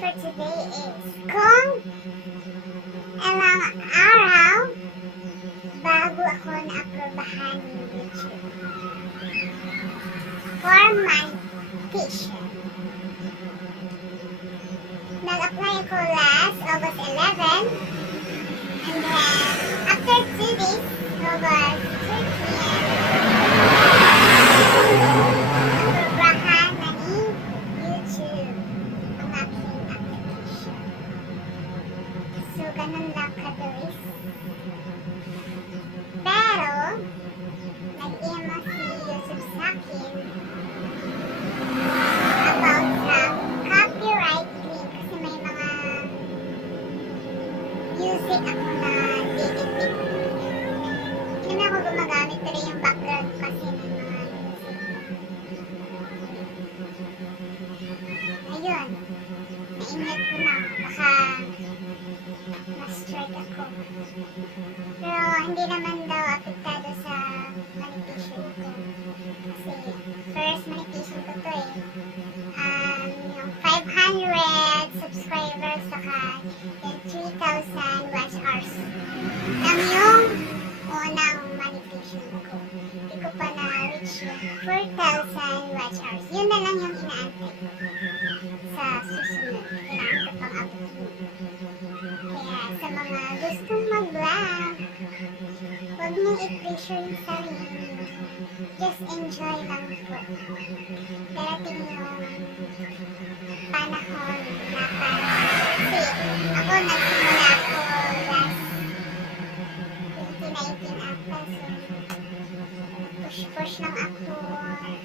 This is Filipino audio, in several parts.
for today is kung ilang araw bago ako na-aprobahan ng YouTube for my tuition. Nag-apply ako last August 11, and then after 2 days, August 13, aprobahan na ni YouTube ang aking application. So, ganun lang kabilis. Pero, nag-email si YouTube sa akin about sa copyright claim kasi may mga music ako na didikdik. Hindi na ako gumagamit pero yung background kasi ng mga music. Ayun, naingat ko na baka ma-strike ako. Pero hindi naman daw apektado sa monetization ko. Kasi first monetization ko to eh. Yung 500 subscribers saka yung 3,000 watch hours. Lang yung unang monetization ko. Hindi ko pa na-reach yung 4,000 watch hours. Yun na lang yung inaantay ko. Sa susunod, kailangan ko pang abot yun. Kaya sa mga gustong mag-vlog, huwag niyong i-pressure yung sarili niyo. Just enjoy lang po. Darating yung panahon na kasi ako nagsimula ako last 2019 ata. So, push lang ako.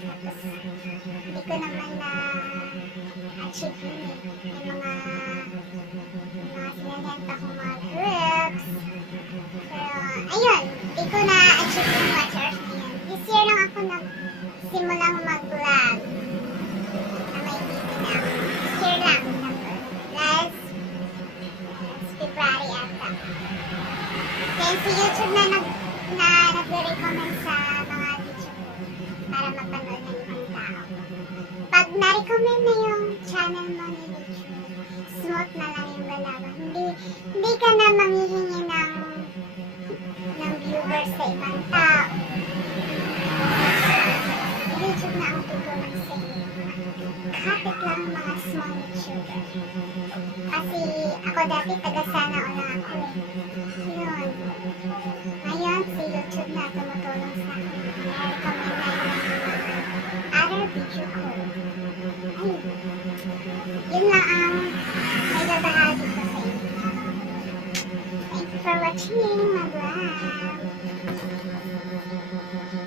Tapos, hindi ko naman na-achieve yun eh. Yung mga sinalenta kong mga groups. Pero, ayun, hindi ko na-achieve yung watch hours na yun. This year lang ako nagsimulang mag-vlog na may video na ako. This year lang. Last February ata. Then si YouTube na nag-recommend sa mga video ko para mapanood ng ibang tao. Pag na-recommend na yung channel mo ni YouTube, smooth na lang yung galawan. Hindi ka na manghihingi ng viewers sa ibang tao. YouTube na ang tutulong sa iyo. Kapit lang mga small YouTuber. Kasi ako dati taga-sana o lang ako eh. Yun. Ngayon si YouTube na tumutulong sa akin. I-recommend na yung other video ko. Ayun. Yun lang ang may babahagi ko sa inyo. Thank you for watching my vlog.